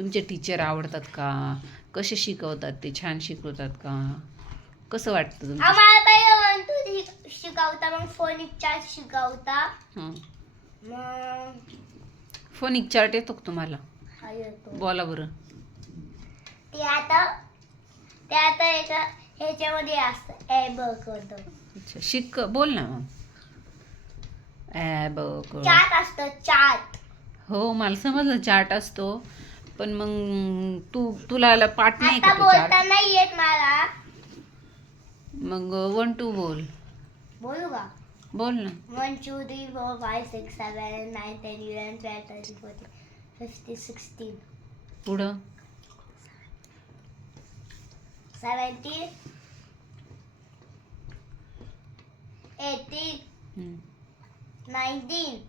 तुमचे टीचर आवडतात का? कसे शिकवतात ते? छान शिकवतात का? कसं वाटतं तुमचं? आम्हाला पहिलं 1 2 3 शिकवता, मग फोनिक चार्ट शिकवता. हं. मग फोनिक चार्ट येतो का तुम्हाला? हा येतो. बोला बरं. ते आता एका ह्याच्यामध्ये असतं ॲबॅकस. अच्छा, शिक, बोल ना मग. चार्ट असतं, चार्ट. हो, मला समजलं चार्ट असतो, पण मग तुला पाठ नाही आता का तो बोलता चार्ट? नाही येत मला. मग 1 2 बोल. बोलू का? बोल ना. 1 2 3 4 5 6 7 8 9 10 11 12 13 14 15 16 पुढं. 17 18 हं. 19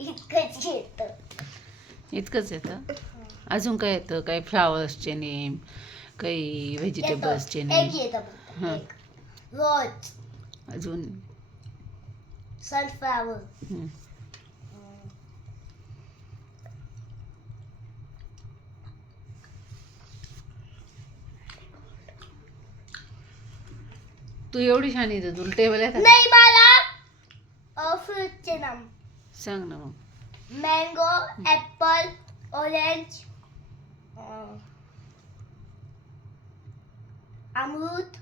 इतकंच येतं. इतकंच येतं. अजून काय येतं? काही फ्लावर्सचे नेम, काही व्हेजिटेबल्सचे एक नेम. येतं फक्त. हां. एक रोज, अजून. सनफ्लावर, हं. तू एवढी छान येतं, तुला टेबल येतात? नाही मला फ्रूटचे नाम. सांग ना मग. मँगो, ॲपल, ऑरेंज, अमरूद.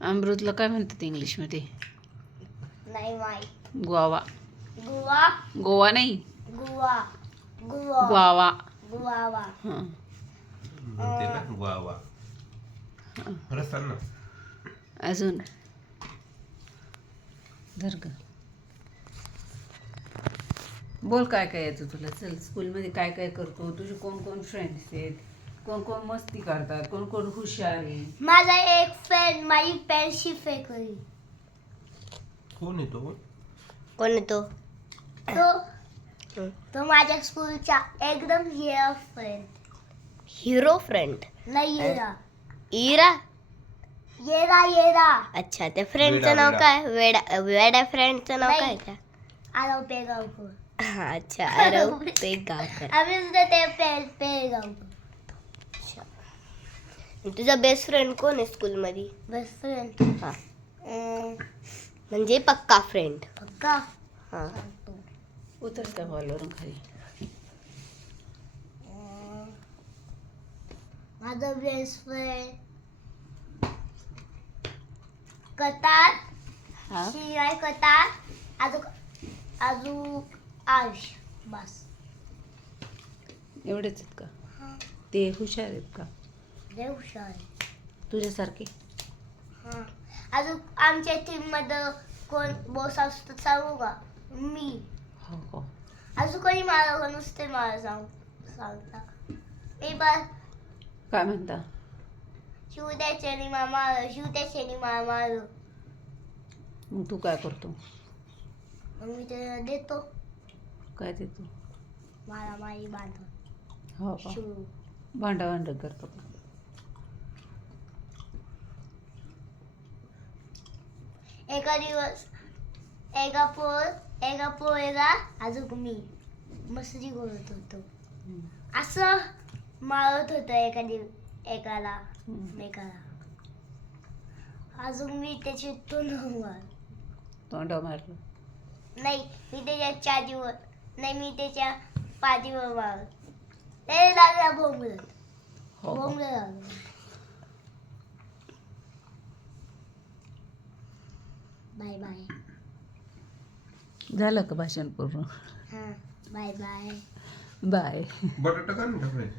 अमृतला काय म्हणतात इंग्लिशमध्ये? नाही माहित. ग्वावा. गुवा, गोवा नाही, गुवा, गुवा, ग्वावा. गुवावा. हां. म्हणते ना गुआवा. रस्ता ना. अजून धर ग. बोल, काय काय येतं तुला? चल, स्कूलमध्ये काय काय करतो? तुझे कोण कोण फ्रेंड्स आहेत? कोण कोण मस्ती करतात? कोण कोण हुशार आहे? माझा एक फ्रेंड माझी पेनशी फेकली. कोण येतो? कोण येतो? तो माझ्या स्कूलचा एकदम हिरो फ्रेंड. Hero friend. नाही येरा. इरा. येरा येरा. अच्छा, त्या फ्रेंडचं वेडा, नाव वेडा. काय? वेड्या फ्रेंडचं नाव नाही. काय त्या? आलो पेगावकर. अच्छा, अरव पेगावकर. आम्ही सुद्धा ते पेगावकर. तुझा बेस्ट फ्रेंड कोण आहे स्कूल मध्ये? Best friend. हा, म्हणजे पक्का फ्रेंड. पक्का. हा. उतरत्या हॉलवरून खाली. माझा बेस्ट फ्रेंड कतार, हा. शिवाय कतार, अजून आयुष. बस. एवढेच आहेत का? ते हुशार आहेत का लय हुशार आहे. तुझ्यासारखे? हा. अजून आमच्या टीम मध्ये कोण बॉस असतो सांगू का? मी. हो हो. अजून कोणी मला नुसते मला सांगता. पेपर काय म्हणता? शिवद्याचे आणि मामा शिवद्याचे आणि मामा. मग तू काय करतो? मग मी त्याला देतो. काय देतो? मला माई बांधून. हो का? शिव. भांडा करतो का? एका दिवस एका पोळेला अजून मी मस्ती करत होतो. असं मारत होतं एकाला मेकाला. अजून मी त्याची तोंड मारलं. नाही, मी त्याच्या चादीवर नाही, मी त्याच्या पाठीवर मारत. ते लागला भोंगलत. हो का? भोंगलं लागलं. Bye bye. झालं का भाषण पूर्ण? हां, बाय बाय. बाय. बटाटा का नाही टाकायचं?